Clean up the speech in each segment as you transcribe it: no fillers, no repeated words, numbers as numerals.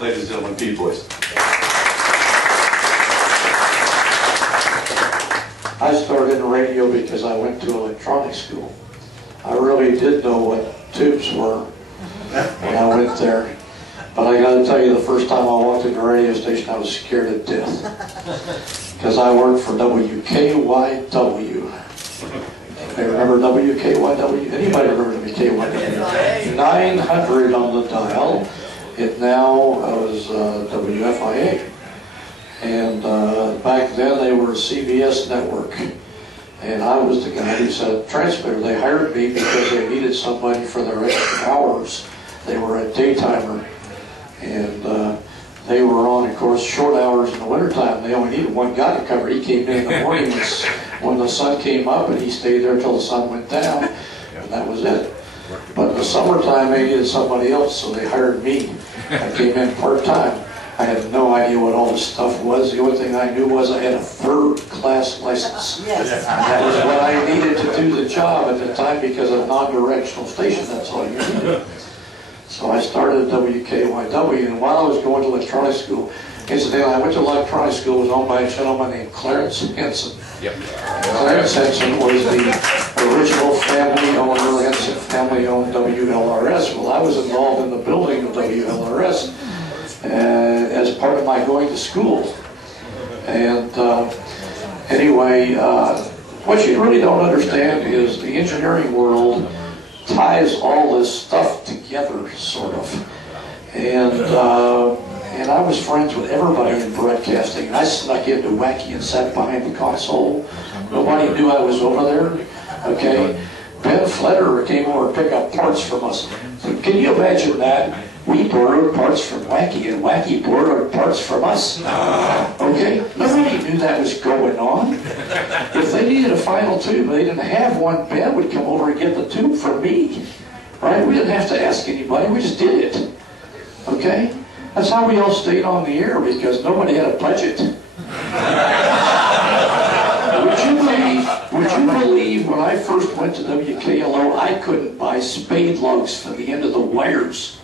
Ladies and gentlemen, Pete Boyce. I started in radio because I went to electronics school. I really did know what tubes were when I went there. But I got to tell you, the first time I walked in the radio station, I was scared to death. Because I worked for WKYW. Anybody remember WKYW? Anybody remember WKYW? 900 on the dial. It now was WFIA. And back then they were a CBS network. And I was the guy who said transmitter. They hired me because they needed somebody for their extra hours. They were a daytimer. And they were on, of course, short hours in the wintertime. They only needed one guy to cover. He came in the mornings when the sun came up, and he stayed there till the sun went down, and that was it. But in the summertime, they needed somebody else, so they hired me. I came in part-time. I had no idea what all this stuff was. The only thing I knew was I had a third-class license. Yes. And that was what I needed to do the job at the time because of non-directional station. That's all you needed. So I started at WKYW, and while I was going to electronics school, incidentally, I went to electronics school. It was owned by a gentleman named Clarence Henson. Yep. Clarence Henson was the original family owner, Henson family-owned WLRS. Well, I was involved in the building of WLRS as part of my going to school. And anyway, what you really don't understand is the engineering world ties all this stuff together, sort of. And I was friends with everybody in broadcasting. And I snuck into Wacky and sat behind the console. Nobody knew I was over there. Okay. Ben Fletterer came over to pick up parts from us. So can you imagine that? We borrowed parts from Wacky, and Wacky borrowed parts from us. Okay? Nobody knew that was going on. If they needed a final tube, they didn't have one, Ben would come over and get the tube from me. Right? We didn't have to ask anybody, we just did it. Okay? That's how we all stayed on the air, because nobody had a budget. Would you believe when I first went to WKLO, I couldn't buy spade lugs for the end of the wires?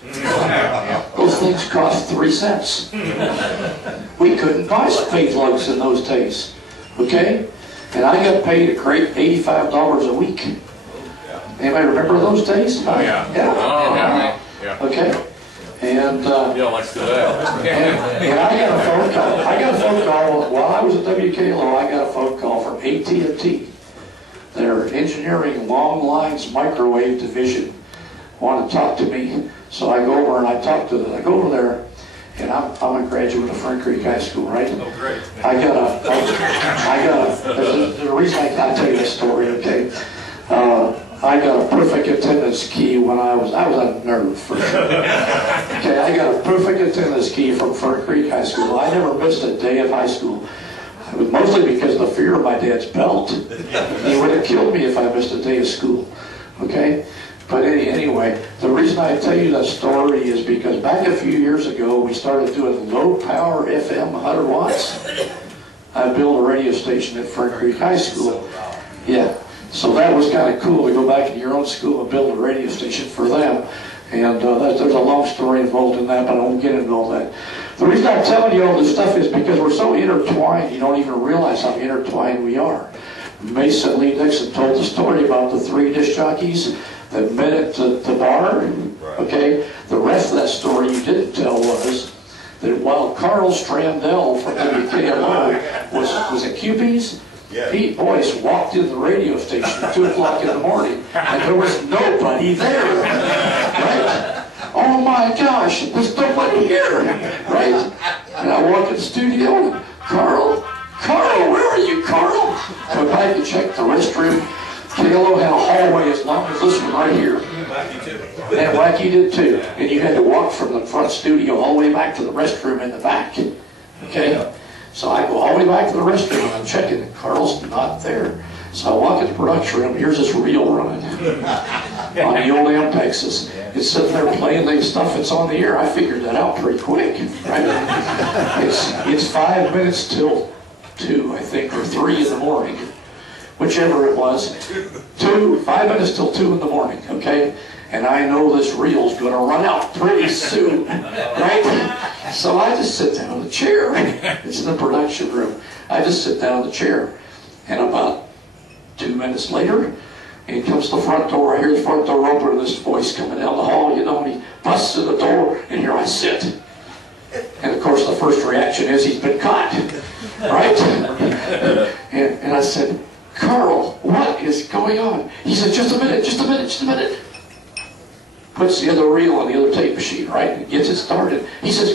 Those things cost 3 cents. We couldn't buy spade lugs in those days. Okay? And I got paid a great $85 a week. Anybody remember those days? Oh, yeah. Yeah. Okay? And, you don't like to do that. and I got a phone call. While I was at WKLO, I got a phone call from AT&T. Their engineering long lines microwave division wanted to talk to me. So I go over and I talk to them. I go over there, and I'm a graduate of Fern Creek High School, right? Oh, great. There's a reason I gotta tell you this story, okay? I got a perfect attendance key when I was a nerd for sure. Okay, I got a perfect attendance key from Fern Creek High School. I never missed a day of high school. It was mostly because of the fear of my dad's belt. He would have killed me if I missed a day of school. Okay? But anyway, the reason I tell you that story is because back a few years ago, we started doing low power FM 100 watts. I built a radio station at Fern Creek High School. Yeah. So that was kind of cool to go back to your own school and build a radio station for them. And there's a long story involved in that, but I won't get into all that. The reason I'm telling you all this stuff is because we're so intertwined, you don't even realize how intertwined we are. Mason Lee Dixon told the story about the 3 disc jockeys that met at the bar. Okay? The rest of that story you didn't tell was that while Carl Strandell from WKLO was at QP's, Pete Boyce walked in the radio station at 2 o'clock in the morning, and there was nobody there. Right? Oh my gosh, there's nobody here. Right? And I walk in the studio, Carl, where are you, Carl? Go back and check the restroom. KLO had a hallway as long as this one right here. And Wacky did too. And you had to walk from the front studio all the way back to the restroom in the back. Okay? So I go all the way back to the restroom and I'm checking, and Carl's not there. So I walk in the production room, here's this reel running on the old Ampexes. It's sitting there playing the stuff that's on the air. I figured that out pretty quick. Right? It's 5 minutes till 2, I think, or 3 in the morning. Whichever it was. 5 minutes till 2 in the morning, okay? And I know this reel's going to run out pretty soon, right? So I just sit down in the chair. It's in the production room. I just sit down in the chair. And about 2 minutes later, in comes the front door. I hear the front door open and this voice coming down the hall, you know, and he busts in the door, and here I sit. And of course, the first reaction is he's been caught, right? And I said, Carl, what is going on? He said, just a minute, just a minute, just a minute. Puts the other reel on the other tape machine, right? And gets it started. He says,